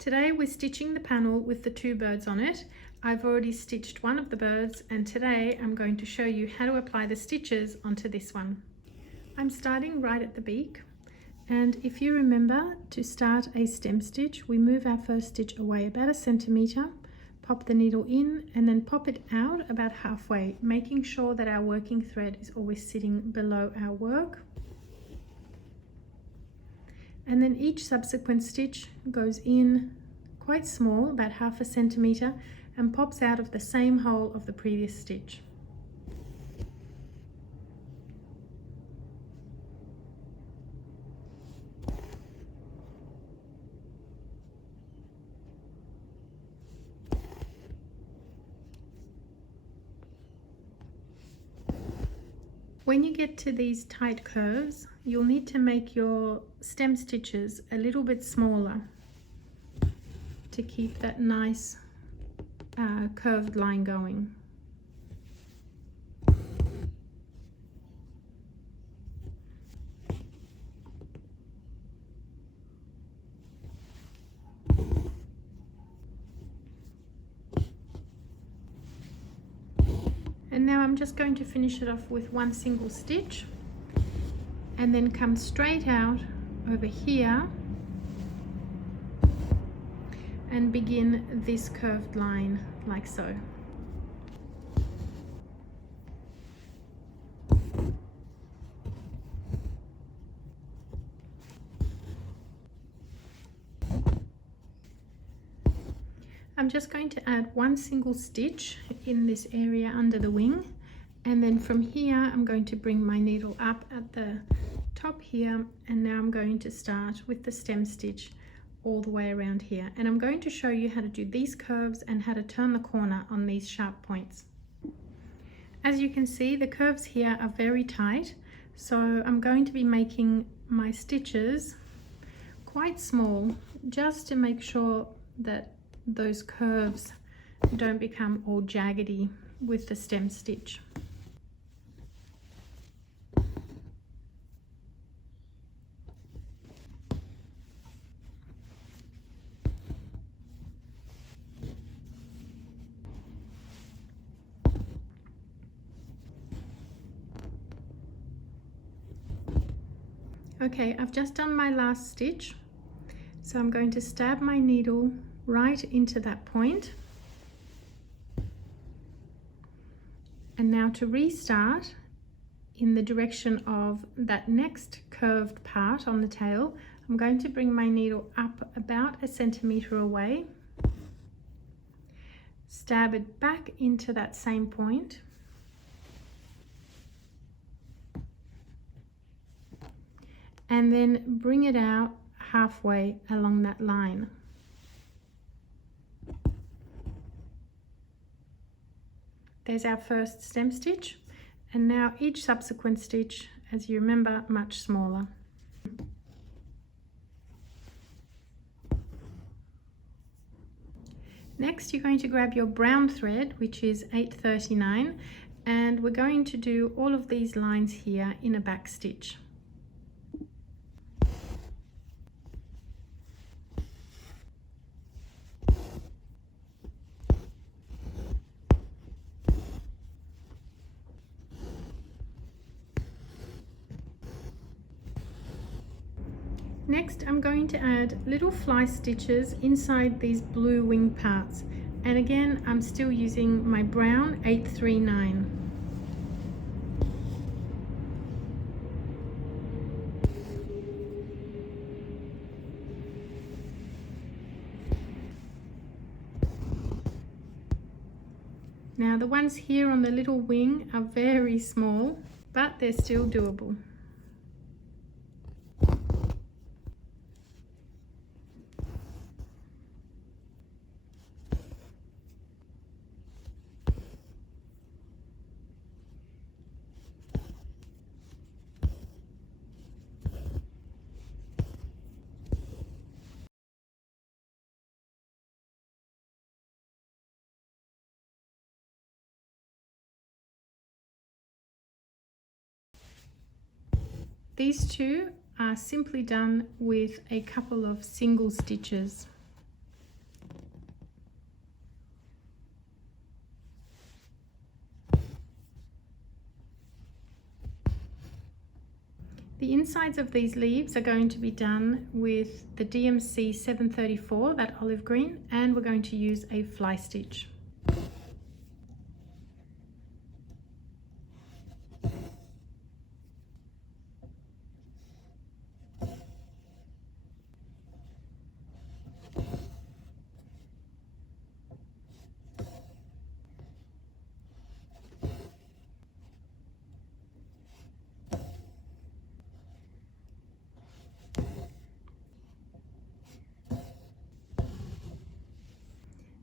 Today we're stitching the panel with the two birds on it. I've already stitched one of the birds, and today I'm going to show you how to apply the stitches onto this one. I'm starting right at the beak, and if you remember, to start a stem stitch we move our first stitch away about 1 centimetre, pop the needle in and then pop it out about halfway, making sure that our working thread is always sitting below our work. And then each subsequent stitch goes in quite small, about 1/2 centimetre, and pops out of the same hole of the previous stitch. When you get to these tight curves, you'll need to make your stem stitches a little bit smaller to keep that nice curved line going. And now I'm just going to finish it off with one single stitch and then come straight out over here and begin this curved line like so. I'm just going to add one single stitch in this area under the wing, and then from here I'm going to bring my needle up at the top here, and now I'm going to start with the stem stitch all the way around here, and I'm going to show you how to do these curves and how to turn the corner on these sharp points. As you can see, the curves here are very tight, so I'm going to be making my stitches quite small just to make sure that those curves don't become all jaggedy with the stem stitch. Okay, I've just done my last stitch, so I'm going to stab my needle right into that point. And now to restart in the direction of that next curved part on the tail, I'm going to bring my needle up about 1 centimetre away, stab it back into that same point, and then bring it out halfway along that line. There's our first stem stitch, and now each subsequent stitch, as you remember, much smaller. Next, you're going to grab your brown thread, which is 8/39, and we're going to do all of these lines here in a back stitch. Next, I'm going to add little fly stitches inside these blue wing parts, and again I'm still using my brown 8/39. Now the ones here on the little wing are very small, but they're still doable. These two are simply done with a couple of single stitches. insides of these leaves are going to be done with the DMC 734, that olive green, and we're going to use a fly stitch.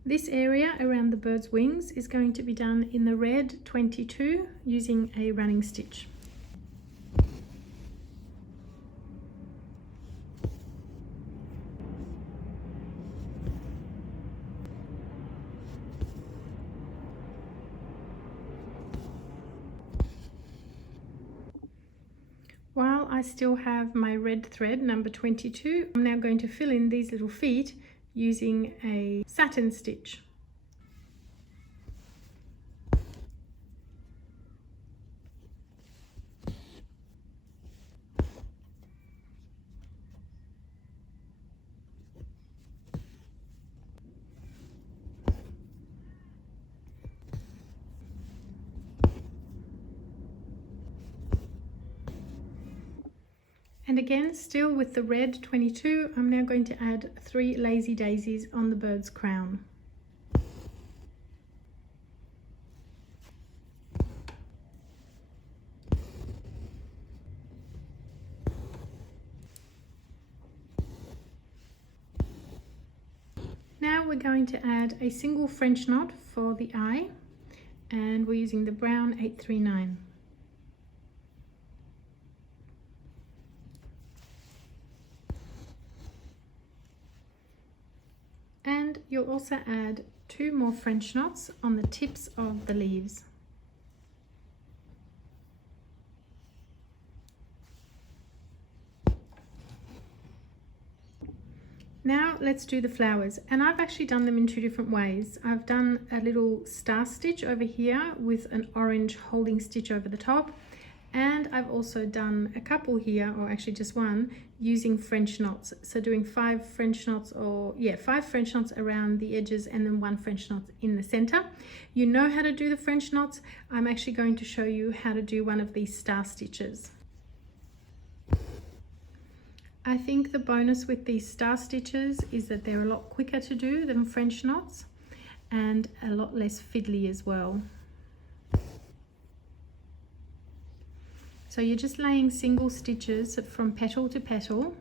This area around the bird's wings is going to be done in the red 22 using a running stitch. While I still have my red thread number 22, I'm now going to fill in these little feet using a satin stitch. And again, still with the red 22, I'm now going to add 3 lazy daisies on the bird's crown. Now we're going to add a single French knot for the eye, and we're using the brown 839. And you'll also add 2 more French knots on the tips of the leaves. Now let's do the flowers, and I've actually done them in 2 different ways. I've done a little star stitch over here with an orange holding stitch over the top, and I've also done a couple here, or actually just one, using French knots. So doing 5 French knots, or 5 French knots around the edges and then 1 French knot in the center. You know how to do the French knots. I'm actually going to show you how to do one of these star stitches. I think the bonus with these star stitches is that they're a lot quicker to do than French knots and a lot less fiddly as well. So you're just laying single stitches from petal to petal,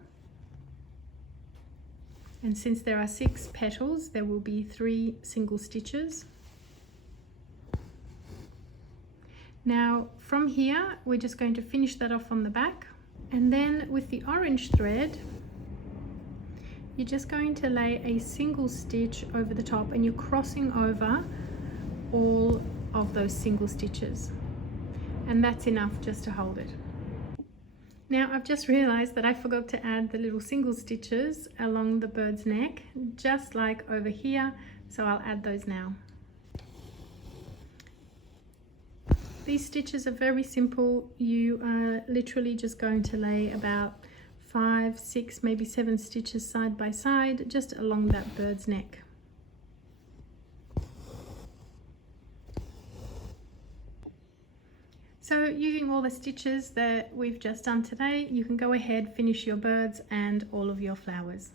and since there are 6 petals, there will be 3 single stitches. Now from here, we're just going to finish that off on the back, and then with the orange thread, you're just going to lay a single stitch over the top, and you're crossing over all of those single stitches. And that's enough just to hold it. Now I've just realized that I forgot to add the little single stitches along the bird's neck, just like over here, so I'll add those now. These stitches are very simple. You are literally just going to lay about 5, 6, maybe 7 stitches side by side, just along that bird's neck. So using all the stitches that we've just done today, you can go ahead, finish your birds and all of your flowers.